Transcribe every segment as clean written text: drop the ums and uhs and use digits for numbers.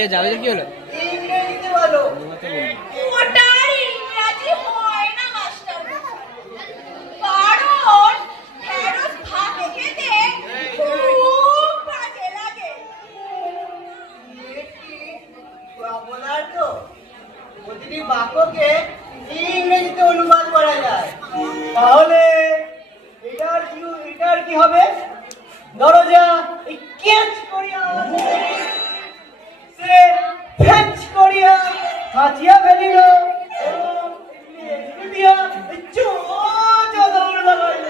আছে যাবে কি হলো? ইংরেজিতে বলো। ওটার ইংরাজি হয় না মাস্টার, কারণ ঢেঁড়স ভাতে খেতে খুব বাজে লাগে। বলার তো প্রতিটি বাক্যকে ইংরেজিতে অনুবাদ করা যায়। তাহলে এটার কি হবে? দরজা ক্যাচ করিয়া সে ফ্যাচ করিয়া হাতিয়া ফেলিল দিয়া দৌড় লাগাইল।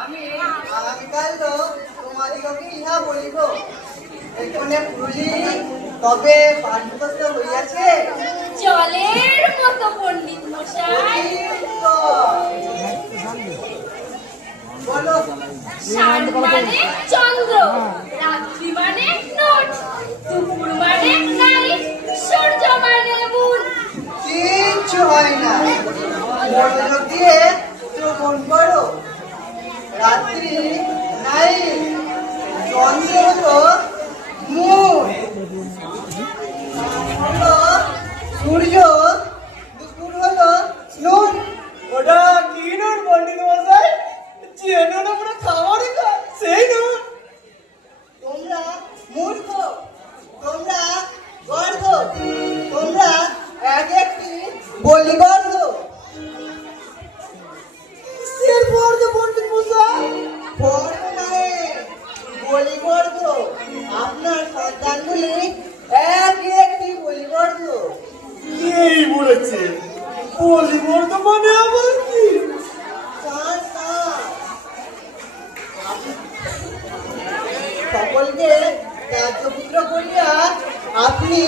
আমি আগামীকাল তো তোমাদিগকে ইহা বলিব, এখানে পুরুলি তবে পাঠ্যপুস্তক হইয়াছে জলের মতো পণ্ডিত মশাই। বলো। চাঁদ মানে চন্দ্র, রাত্রি মানে নোট, দুপুর মানে নাইট, সূর্য মানে মুন। কিচ্ছু হয় না, মনোযোগ দিয়ে শ্রবণ করো। রাত্রি নাই, চন্দ্র হলো মুন, হলো সূর্য, দুপুর হলো নুন। ওটা কি নুন পণ্ডিত মশাই? যে নুন আমরা খাবারই খাই সেই নুন। তোমরা মূর্খ, তোমরা গর্ধ, তোমরা এক একটি বলিগর্ধ। কিসের বর্ধ পণ্ডিত মশাই? বর্ধ নয়, বলিগর্ধ। আপনার সন্তানগুলি এক একটি বলিগর্ধ। এই বলেছে বলিগর্ধ মানে আবার কি? সকলকে রাজ্যপুত্র করিয়া আপনি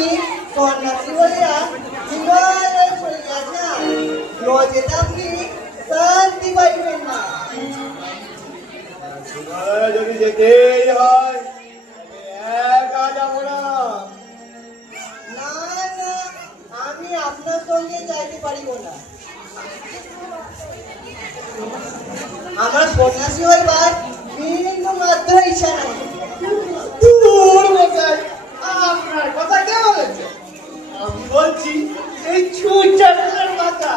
সন্ন্যাসী হইয়া হিমালয়ে চলিয়াছেন, লজেতে আপনি শান্তি পাইবেন না। হিমালয়ে যদি যেতেই হয় একা যাবো না। না না, আমি আপনার সঙ্গে যাইতে পারিব না। আমার সন্ন্যাসী হইবার বিন্দু মাত্র ইচ্ছা নাই। দূর মশাই, আপনার কথা কে বলেছে? আমি বলছি এই ছুঁচাটার মাথা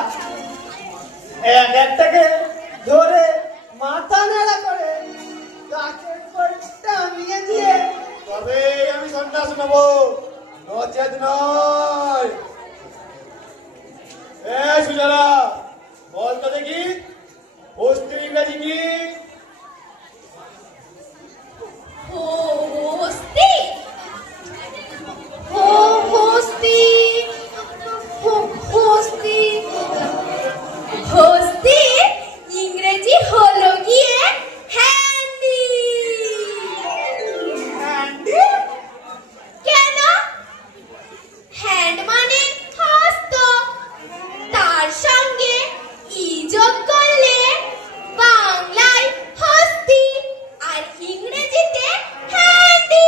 এক একটাকে ধরে মাথা নেড়া করে গাছের উপর টাঙিয়ে দিয়ে তবে আমি সন্ন্যাস নেব, নচেত নয়। সুজারা বল তো দেখি অস্থির ইংরাজি কি? হস্তি, হস্তি, হস্তি, হস্তি ইংরেজি হলো গিয়ে হ্যান্ডি। হ্যান্ডি? কেন? হ্যান্ড মানে হস্ত, তার সঙ্গে ই যোগ করলে বাংলায় হস্তি আর ইংরেজিতে হ্যান্ডি।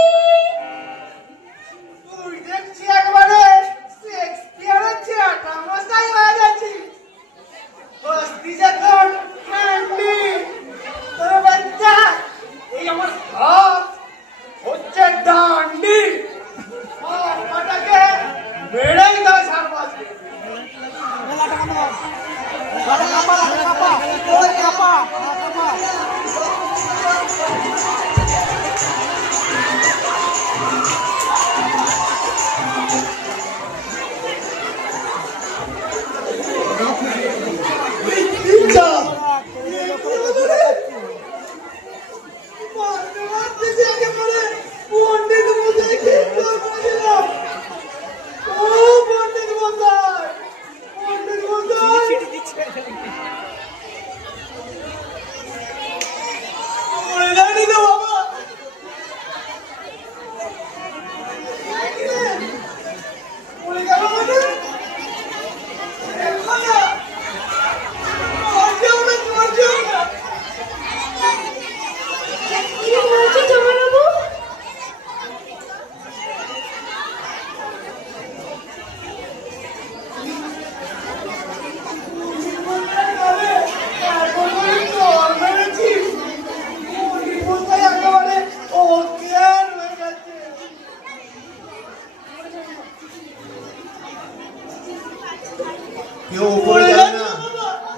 কেউ উপরে যাবে না,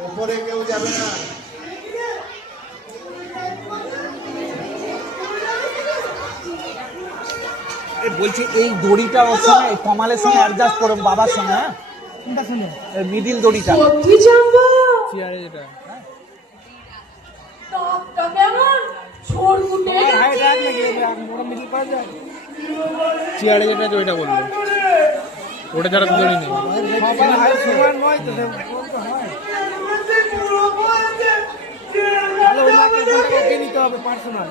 উপরে কেউ যাবে না। বলছি এই দড়িটা ওর সঙ্গে কমালের সঙ্গে অ্যাডজাস্ট করুন বাবার সঙ্গে, হ্যাঁ মিডিল দড়িটা সত্যি জাম্বা চেয়ারে যেটা টপটা কেমন ছড়ফুটে চেয়ারে যেটা আছে ওইটা বলবো, ওটা যারা দড়ি নেই পুরো নিতে হবে পার্সোনাল।